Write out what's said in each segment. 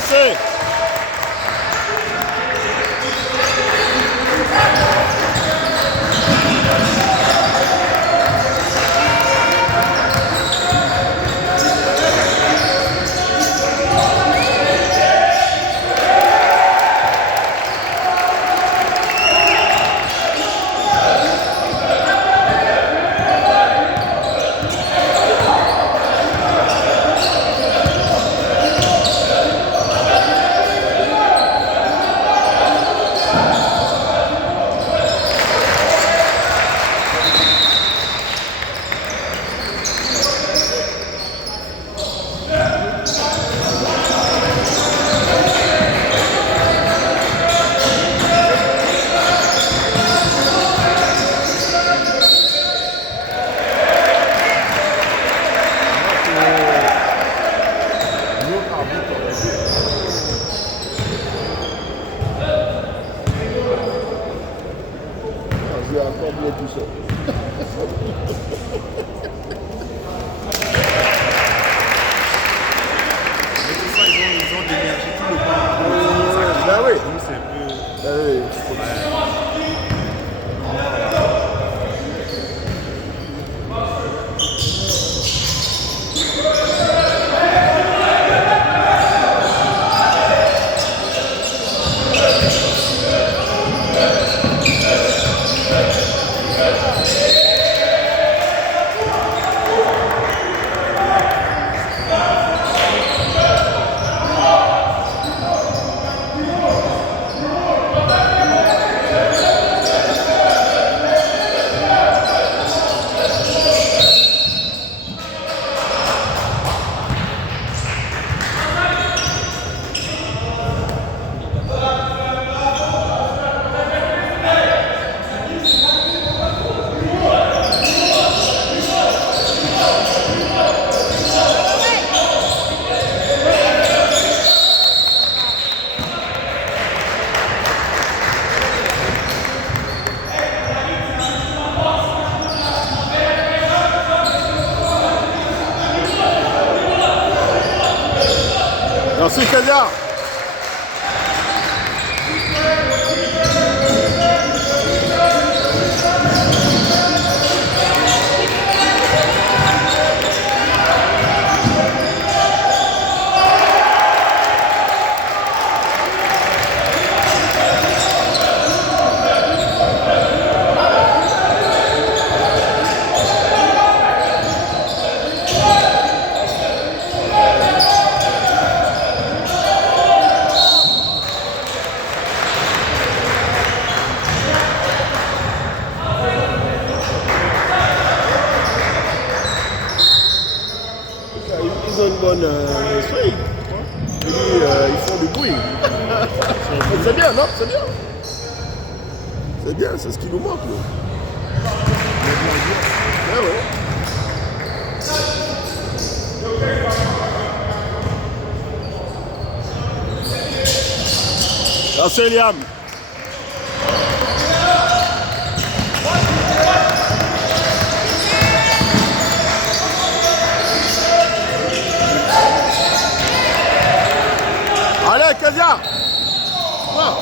Lancé. Merci Kadia. Bonne swing. Ils font du bruit. C'est bien, non? C'est bien. C'est bien, c'est ce qui nous manque. Ah ouais. Merci Liam. Allez, Kadia! Wow.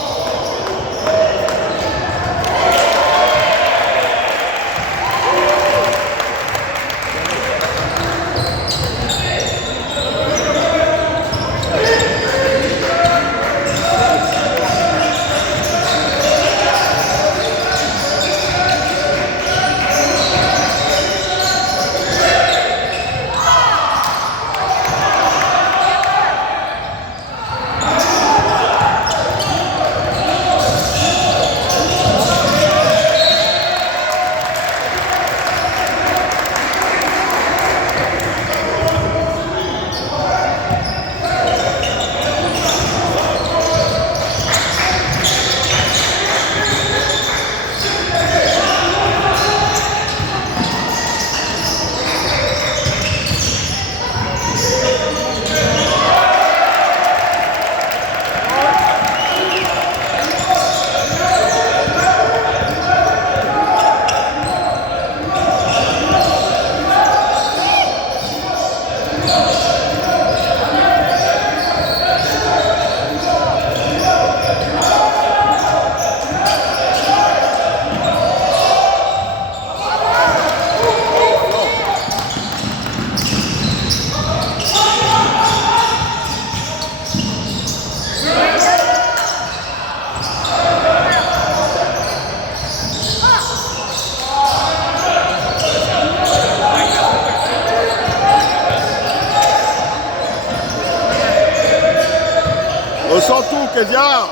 On sort tout, Kezia.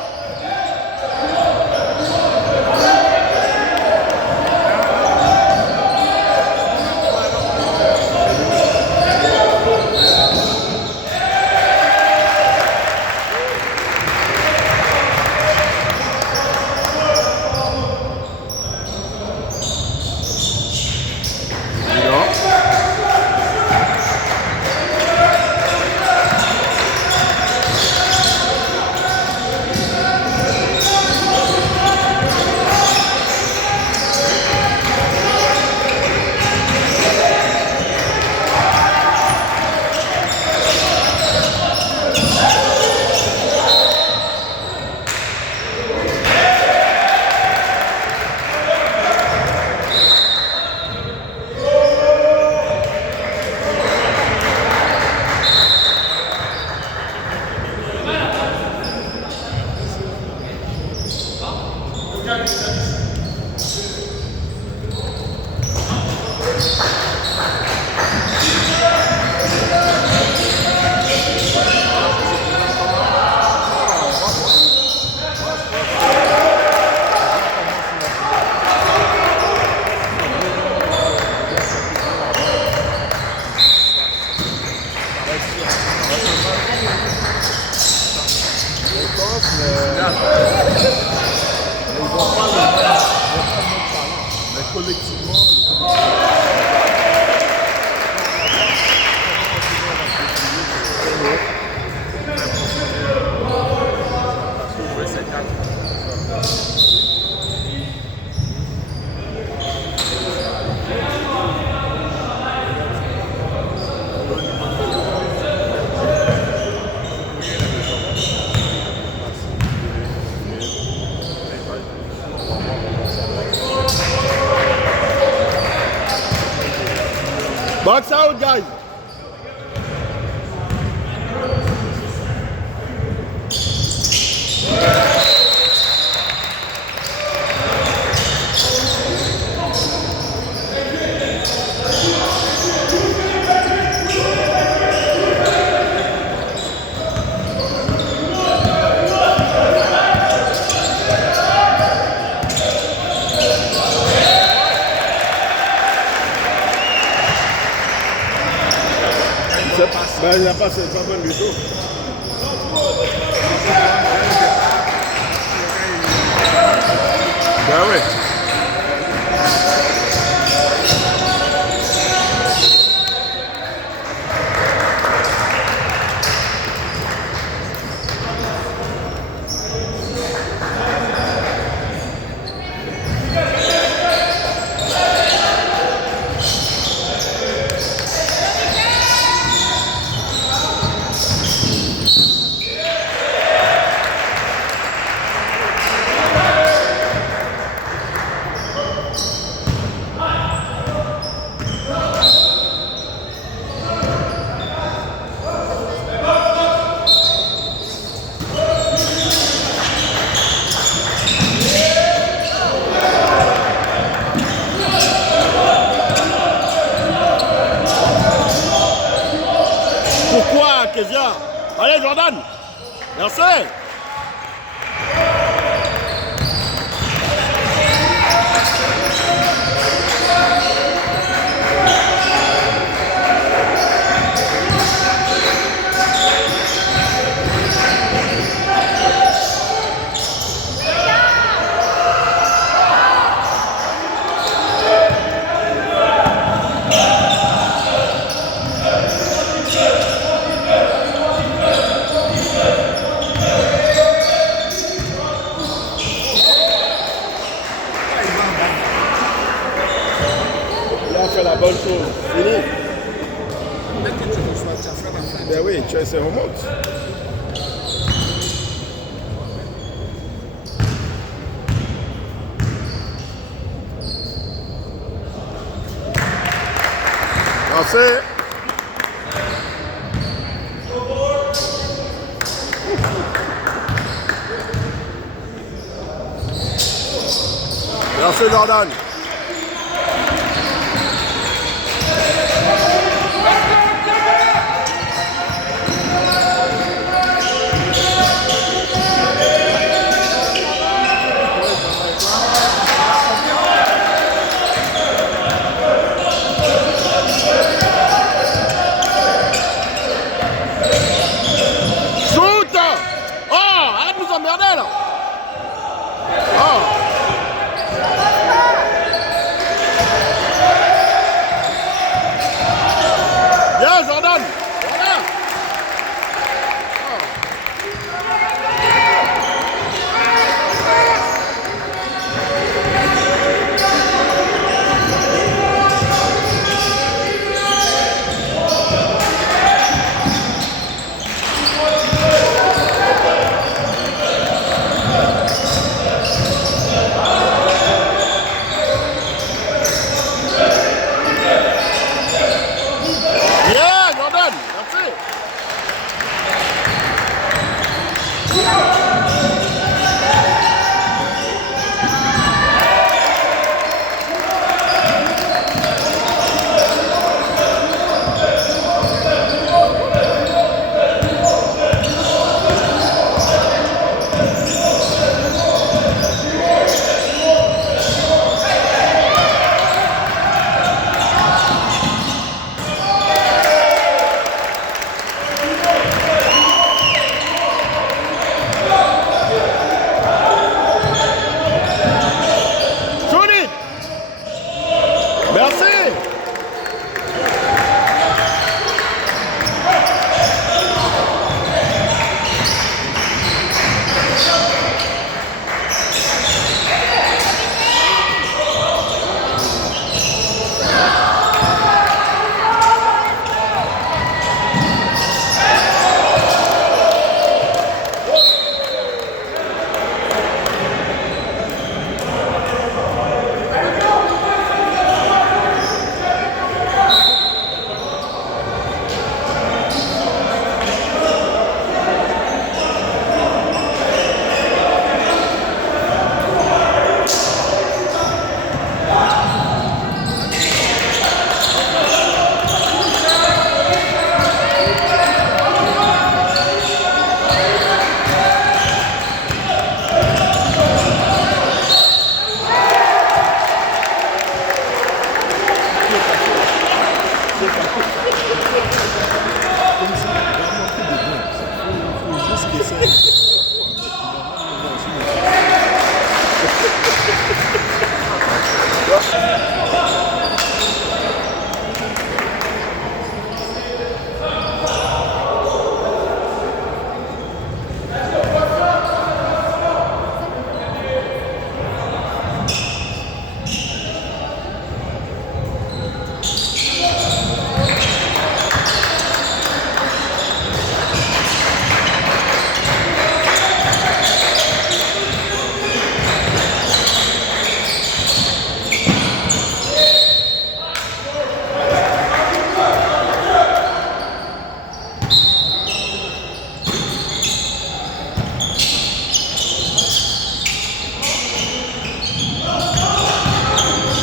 Box out, guys. Ben, la passe n'est pas bonne du tout. Ben oui. Pourquoi, Kezia? Allez, Jordan. Merci. La bonne chose, fini. Ben oui, tu sais, on monte. Merci. Merci Jordan.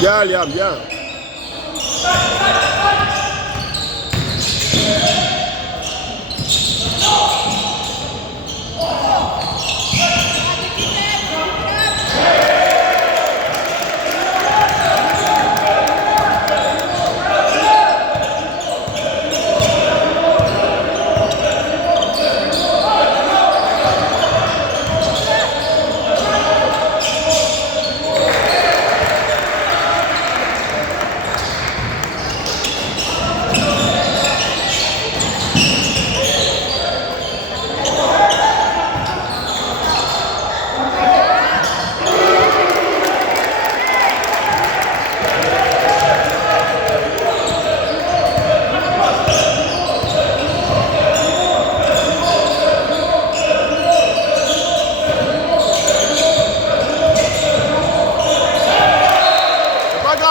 Bien, Liam, bien.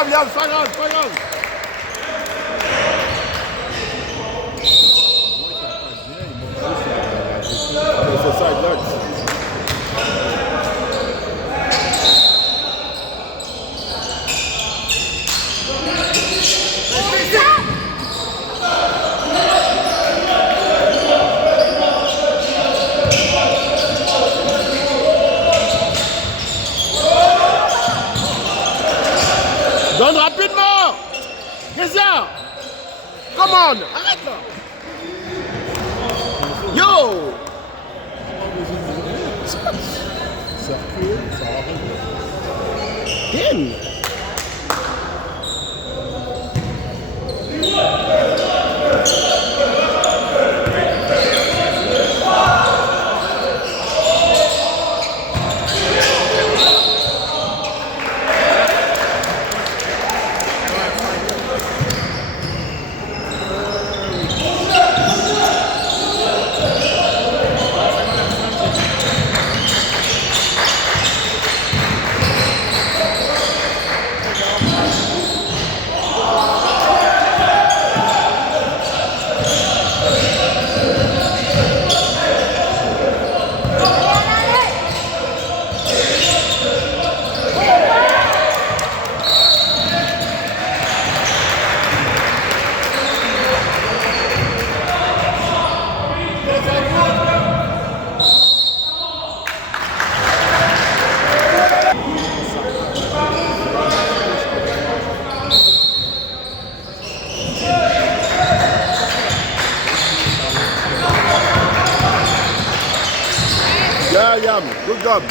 Liam, c'est pas grave, c'est pas grave. C'est ça, exact. Donne rapidement. Kézia. Come on. Arrête là. Yo. Ça recule, ça rappelle. Damn. Yeah, Liam, good job.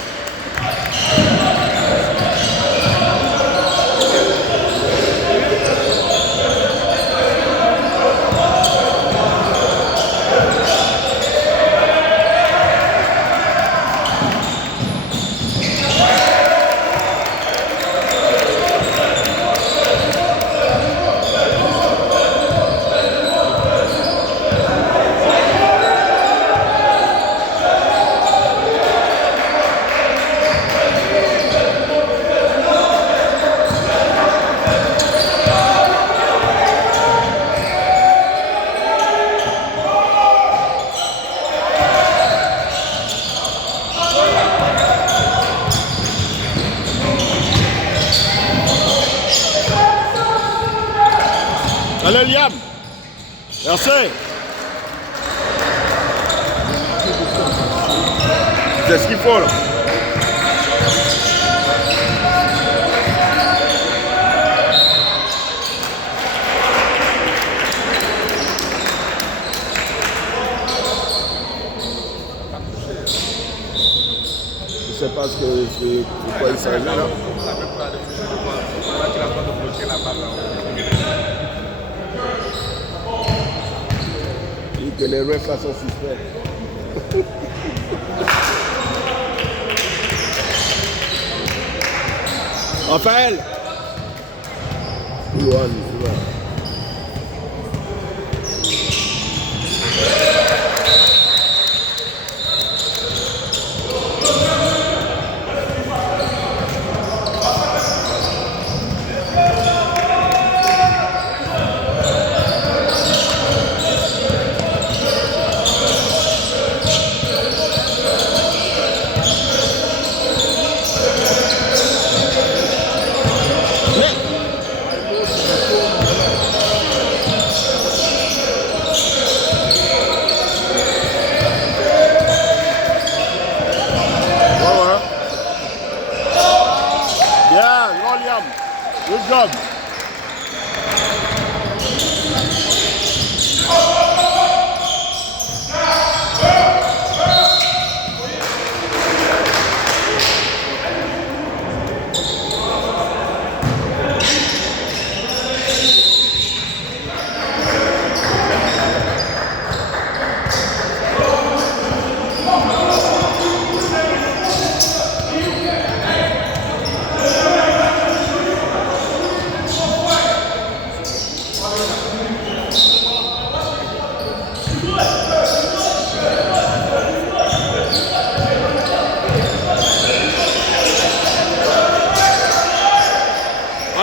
Allez Liam, merci. C'est ce qu'il faut là. Je sais pas pourquoi il s'arrive là. Que les refs là sont suspects. Raphaël. Louane. Good job.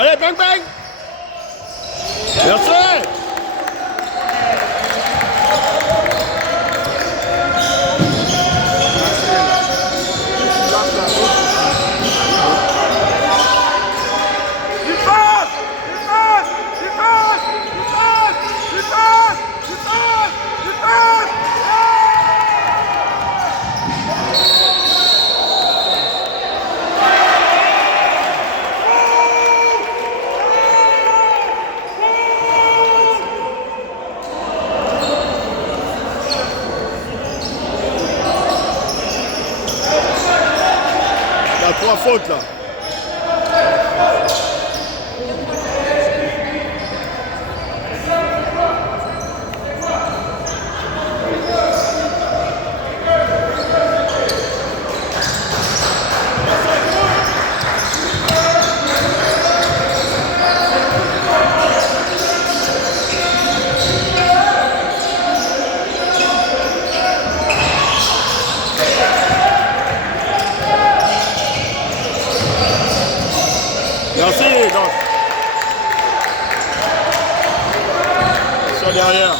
Allez, bang bang. Merci. Il y a 3 fautes là. Merci, donc. Sur derrière.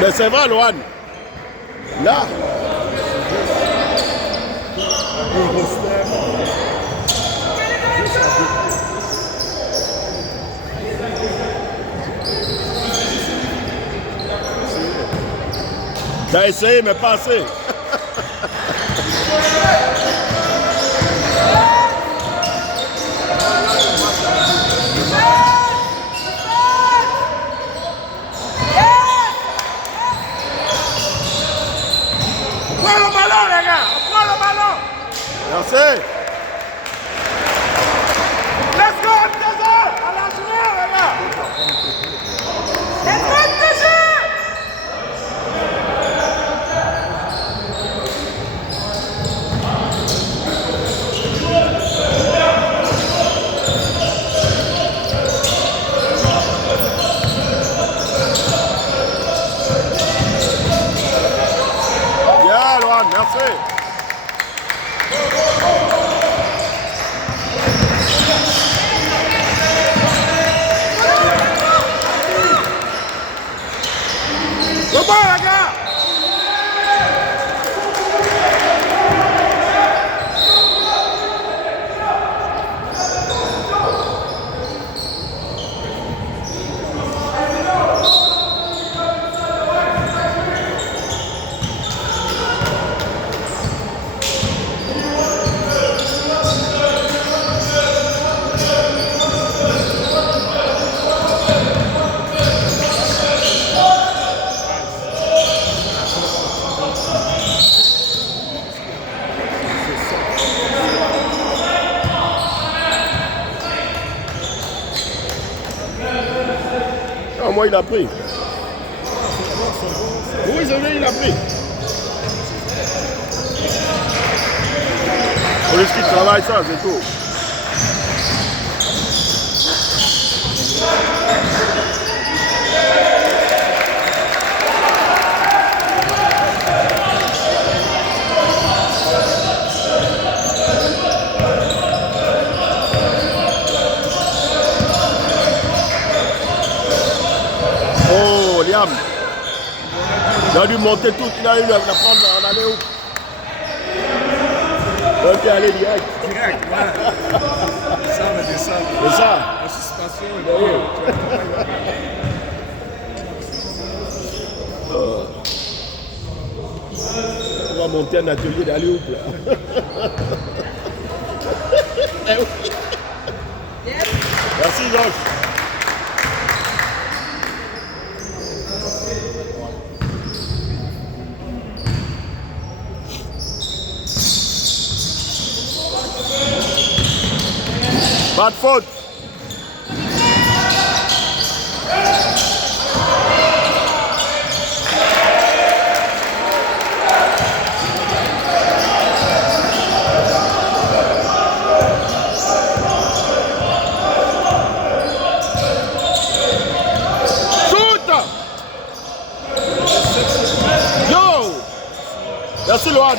Mais c'est vrai, Lohan. Là. T'as essayé, mais pas assez. Prends le ballon, les gars! Prends le ballon! Merci. Let's go, Antezor! À la journée, les gars! Let's go, Antezor! Bien, Lohan, merci. Le ball, les gars! Non, moi, il a pris. Oui, c'est vrai, il a pris. Pour ce qui travaille ça, c'est tout. Oh, Liam. Il a dû monter tout, il a eu la prendre en aller où? Ok, aller direct. Direct, ouais. Ça, on a descendu. C'est ça. La suspension, tu On va monter un atelier d'aller où là. Eh oui. Merci Georges. Pas de faute. Shoot! Yo! Merci Lohan.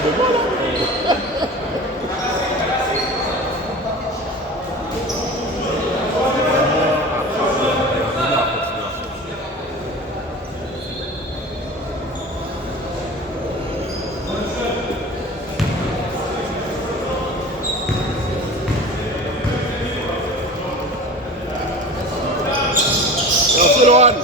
parle de moi là. Merci Lohan.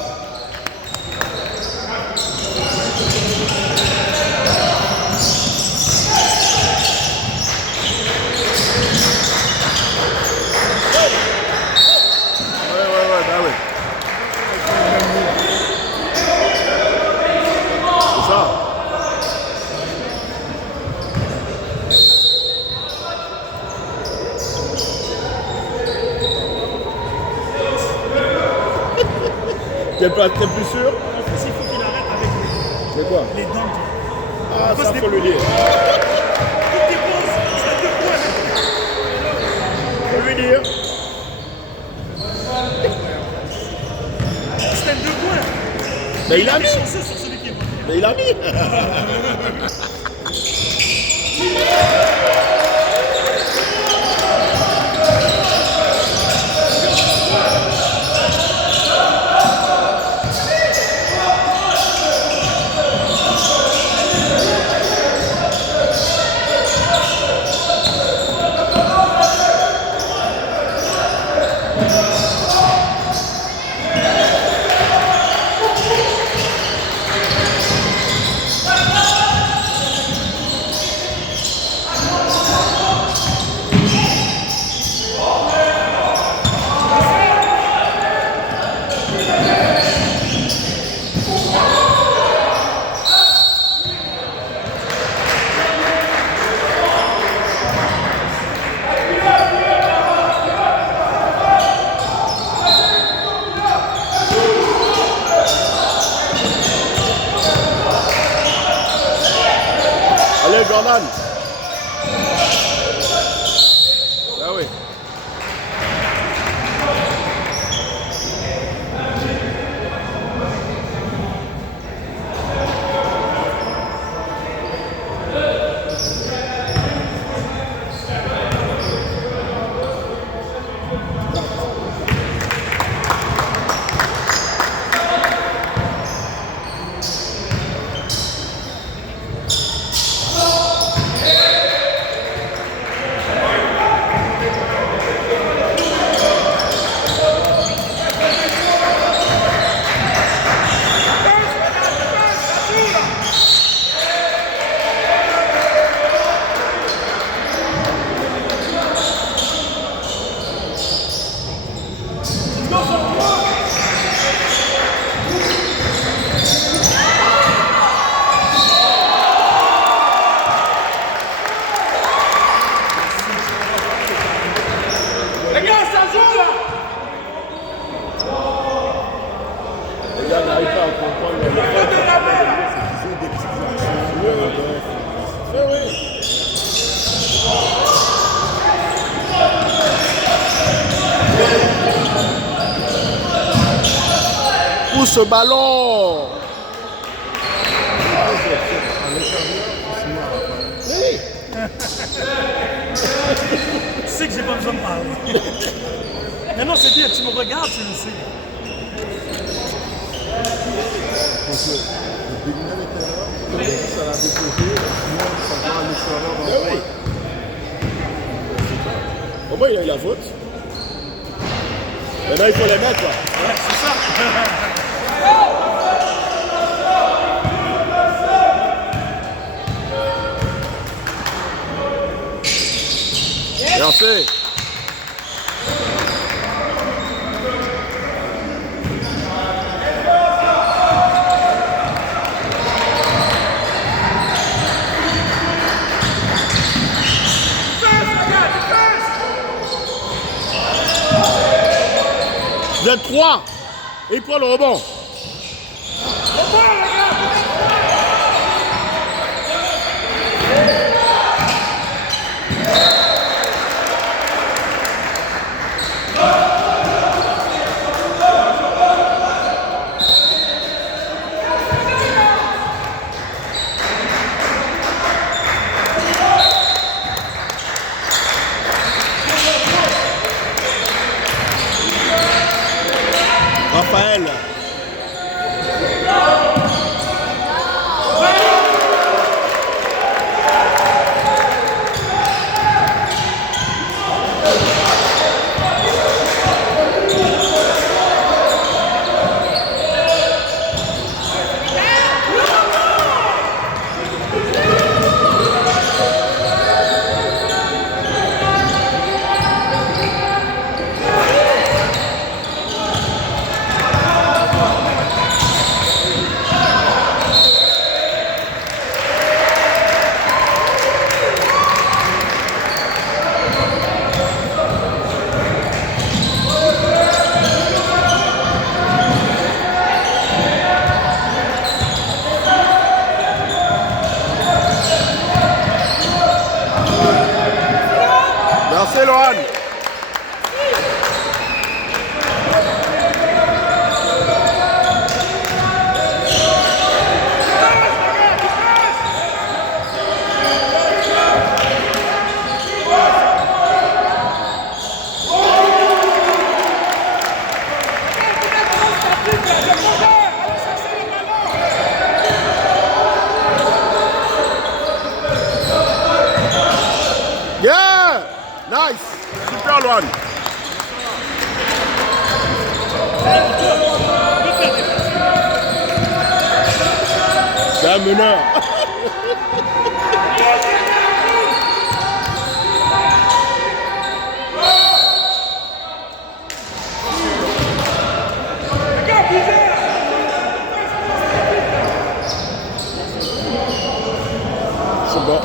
Ouais, bah ouais. C'est ça. T'es plus sûr? Il faut qu'il arrête avec C'est quoi? les dents. Ah, ça faut lui dire. Toutes tes pauses, c'est 2 points. Faut lui dire. C'est 2 points. Mais il a est mis. chanceux sur celui qui est monté. Mais il a mis. Allez, Jordan. Ah oui. Les gars, ça joue là. Les gars n'arrivent pas à comprendre le fait De la main. qu'ils ont des petites actions. Oui, oui. Pousse ce ballon. Oui. Tu sais que j'ai pas besoin de parler. Mais non, c'est bien, tu me regardes, tu le sais. Oui. Au moins, il a eu la faute. Maintenant, il faut les mettre, quoi. Ouais, c'est ça. Merci. Vous êtes 3. Et il prend le rebond. Forcez, Lohan. Yeah! Nice! Super, Lohan. C'est un meneur. C'est bon.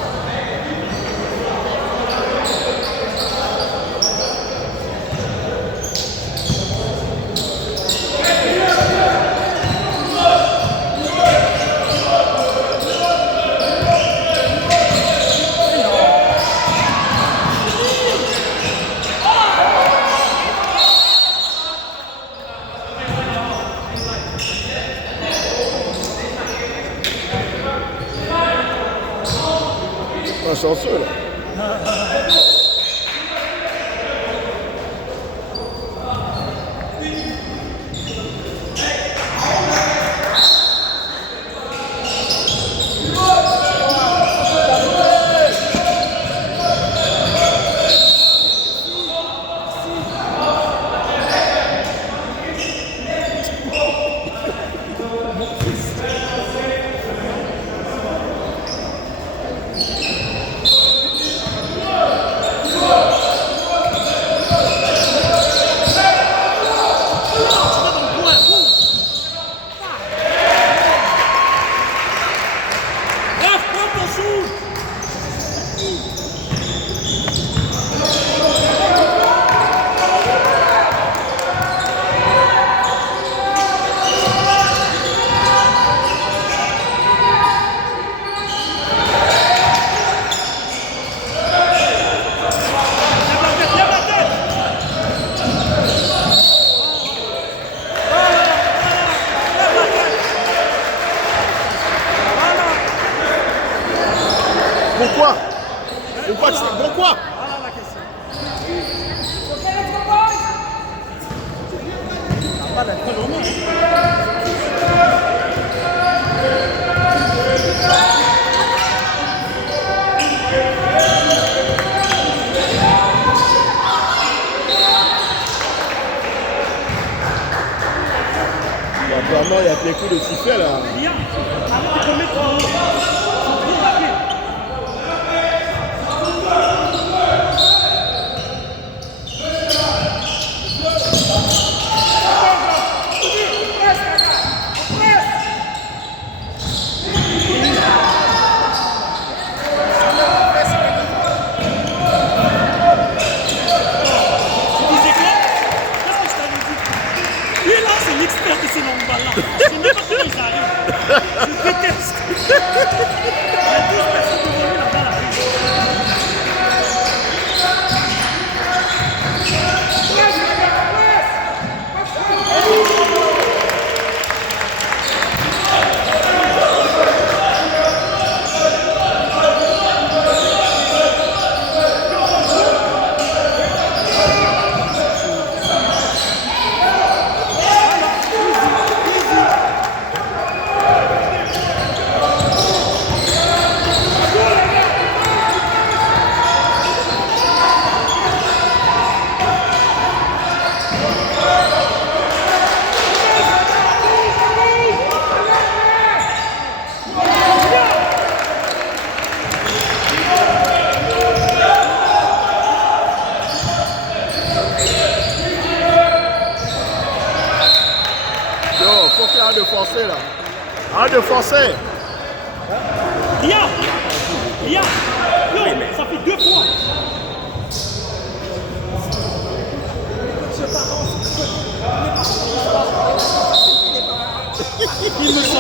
Pas chanceux là. Pourquoi? Pourquoi tu fais? Pourquoi? Voilà la question. Ah, ben, très longtemps. Apparemment, il y a des coups de sifflet là. Bien. Arrête de mettre en haut. C'est long ballon. C'est même pas comment ils arrivent. Je déteste. Il y a 12 personnes devant lui là-bas. Faut qu'il arrête de forcer là. Arrête de forcer. Lia, Lia, non, ça fait 2 fois. Il me sent.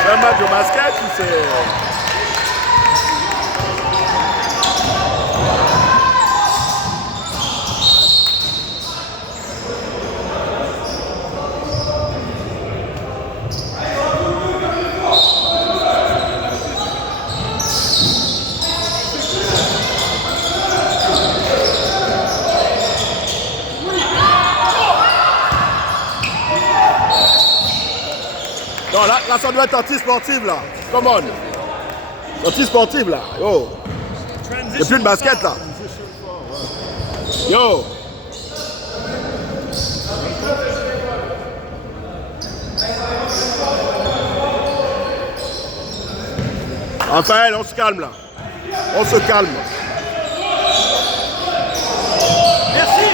C'est un match de basket ou c'est... Non, là, ça doit être anti-sportif, là. Come on. Anti-sportif, là. Yo. Il n'y a plus de basket, là. Yo. Raphaël, on se calme, là. On se calme. Merci.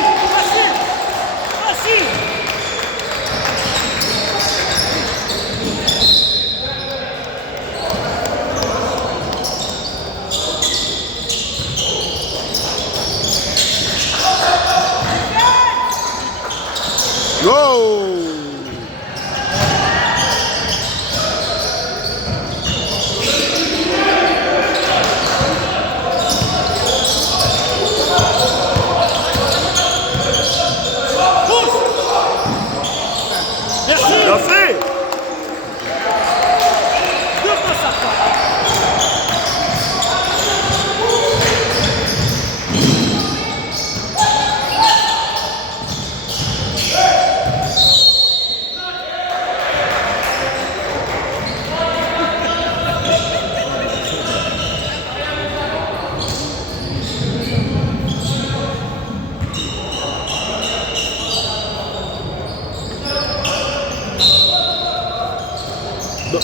Merci. Go! Merci. Merci! Deux passes à toi.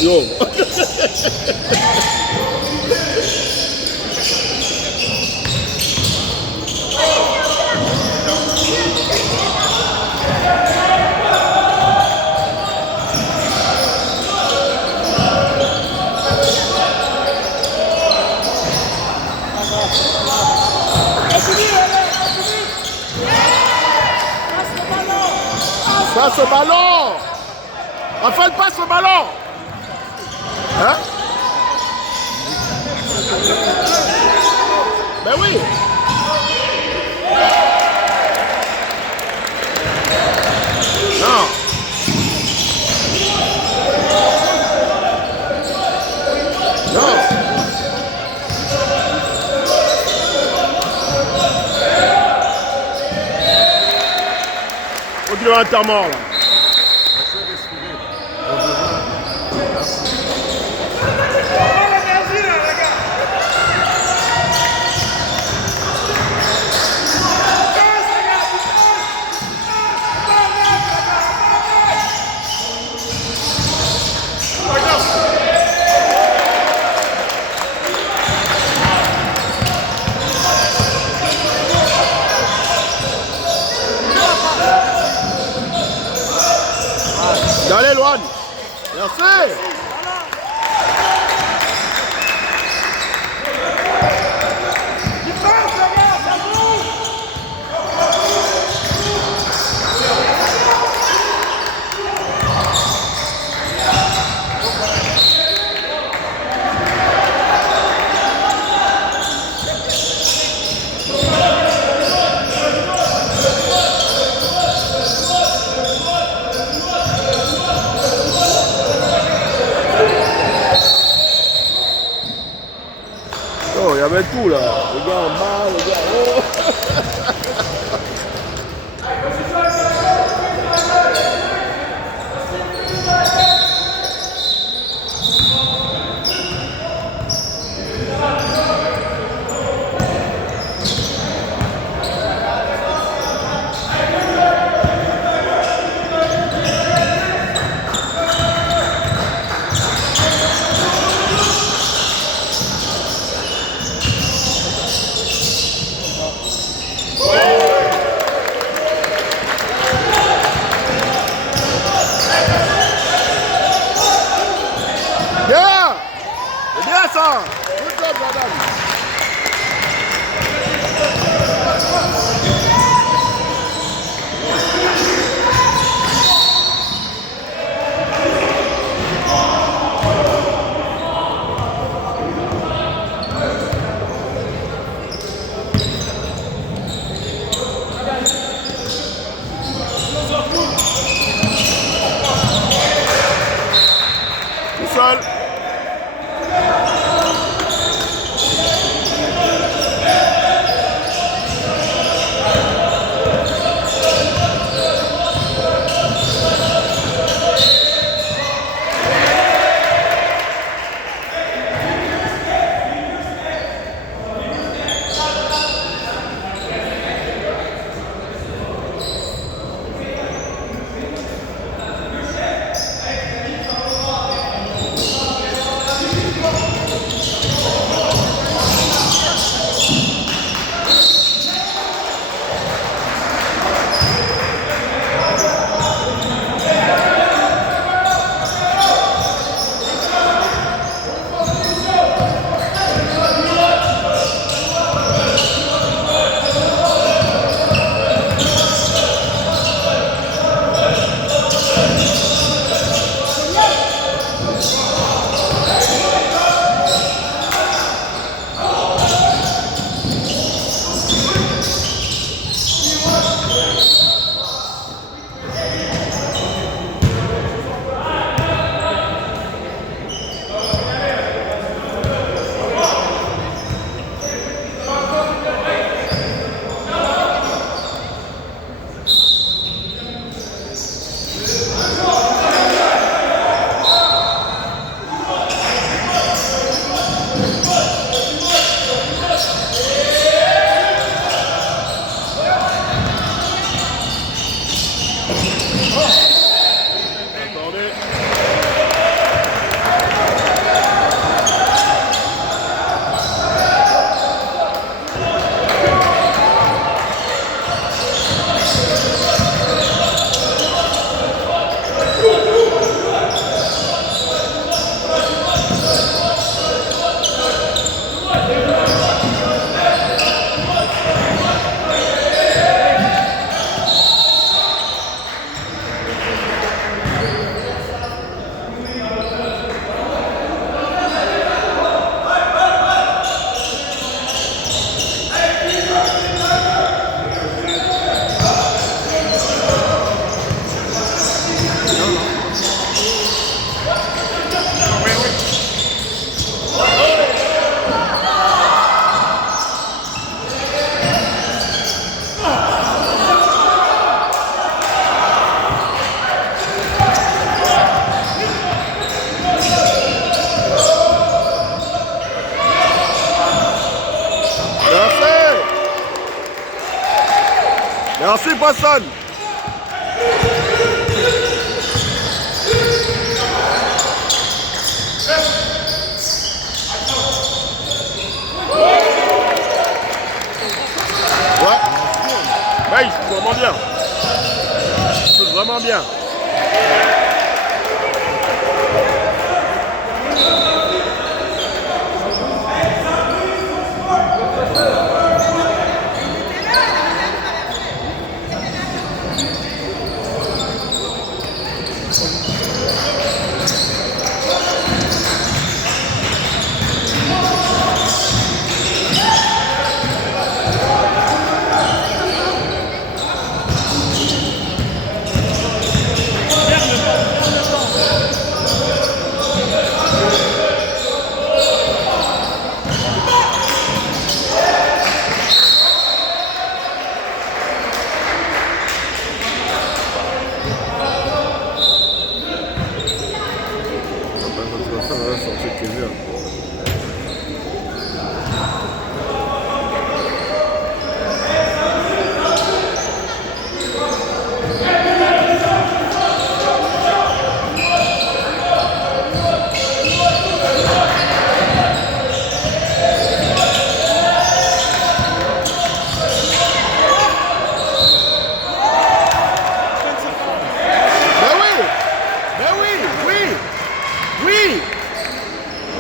Yo! Passe le ballon! Raphaël, passe le ballon! Hein? Ben oui! Non! Non! Faut qu'il y ait un intermort là. Allez, Loane. Merci. Oh, il y avait tout là. Les gars en bas, les gars en haut. C'est bien ça. Good job, Jordan. Poursuis, personne. Ouais. Ouais, il joue vraiment bien. Il joue vraiment bien.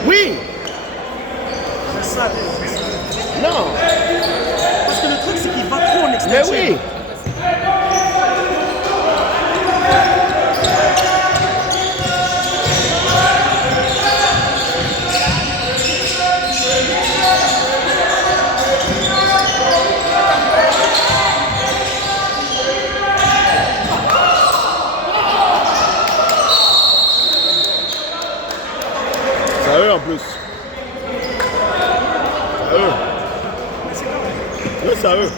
Oui. C'est ça. Non. Parce que le truc, c'est qu'il va trop en extension. Mais oui. C'est à eux en plus. C'est à eux. Oui, c'est à eux.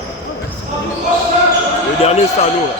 Le dernier, c'est à nous. Là.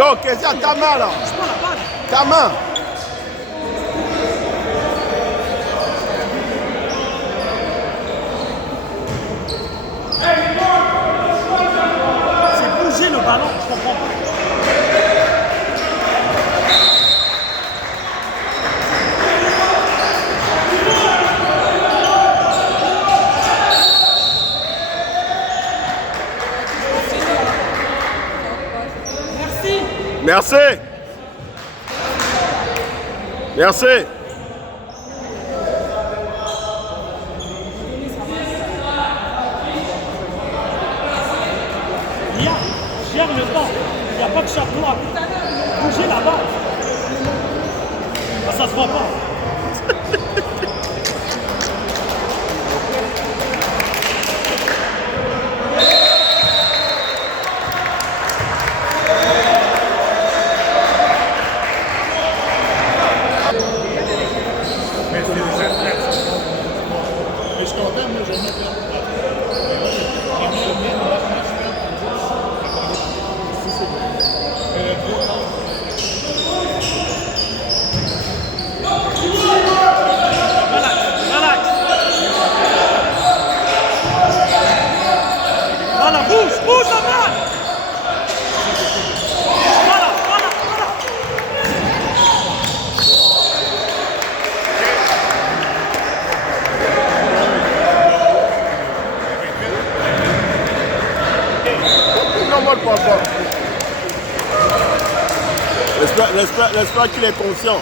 Yo, Kezia, ta main là. Ta main. Hey, Merci. Merci. Gère le temps. Il n'y a pas de chapeau. Bougez là-bas. Ah, ça se voit pas. Mais je suis content, moi, je vais mettre là. Relax. Voilà, bouge la balle. Voilà. Non, moi, le pas. J'espère qu'il est conscient.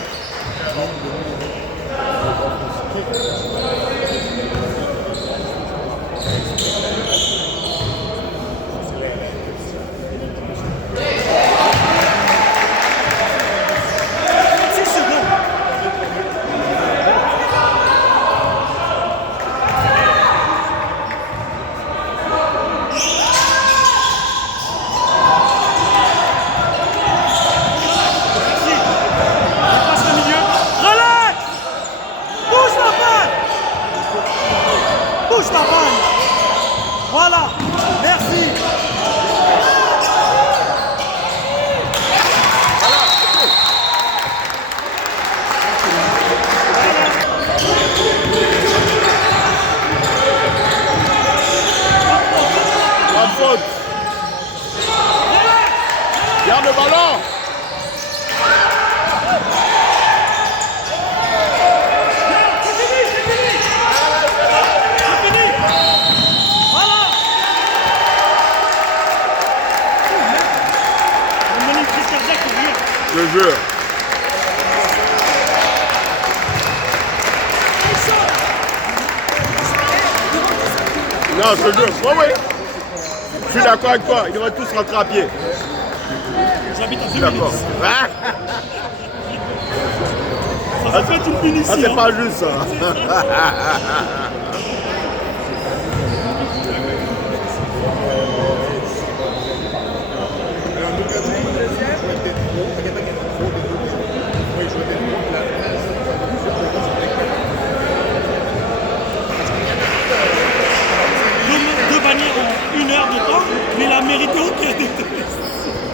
Bouge la balle. Voilà. Merci. Pas de faute. Garde le ballon. Je jure. Non, je te jure. Oui. Je suis d'accord avec toi. Ils devraient tous rentrer à pied. J'habite à 2 D'accord. minutes. Ça fait une punition. Ah, c'est pas juste ça. Deux bannières en 1 heure de temps, mais il a mérité aucun de deux.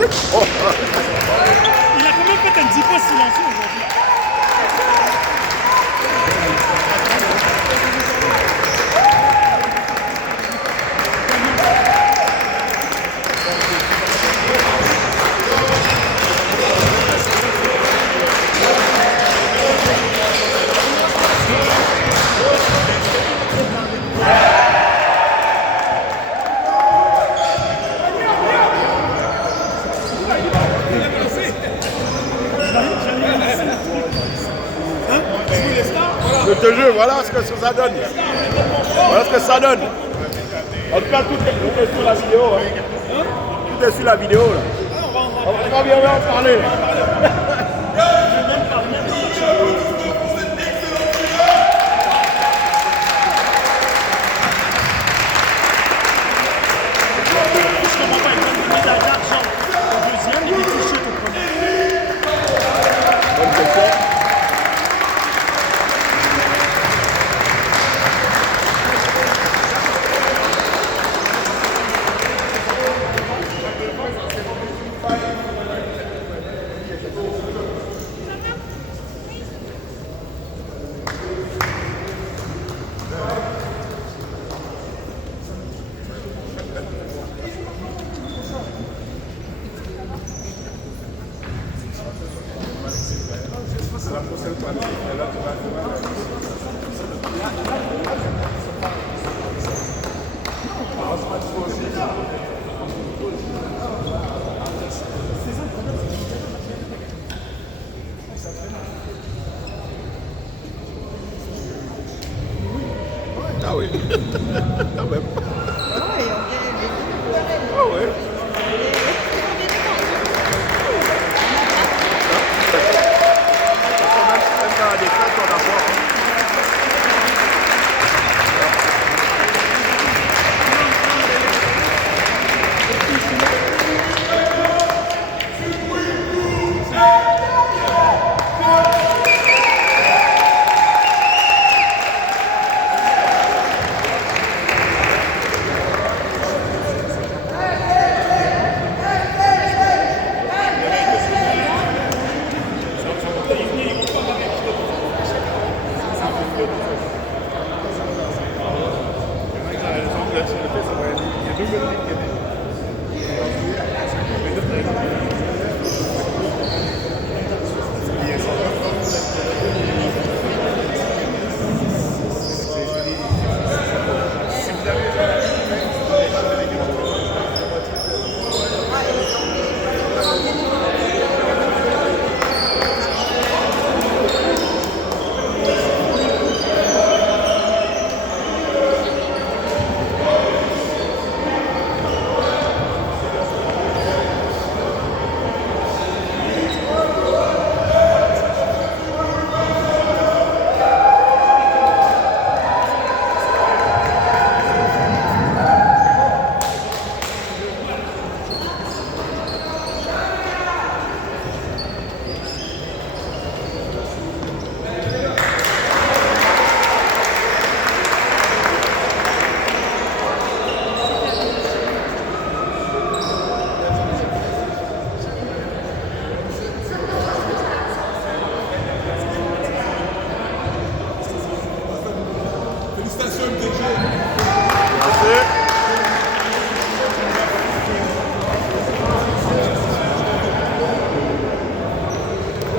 Il a quand même fait un petit peu silencieux aujourd'hui. Je te jure, voilà ce que ça donne. Voilà ce que ça donne. En tout cas, tout est sur la vidéo. Hein. Tout est sur la vidéo. Là. On va bien en parler. Merci.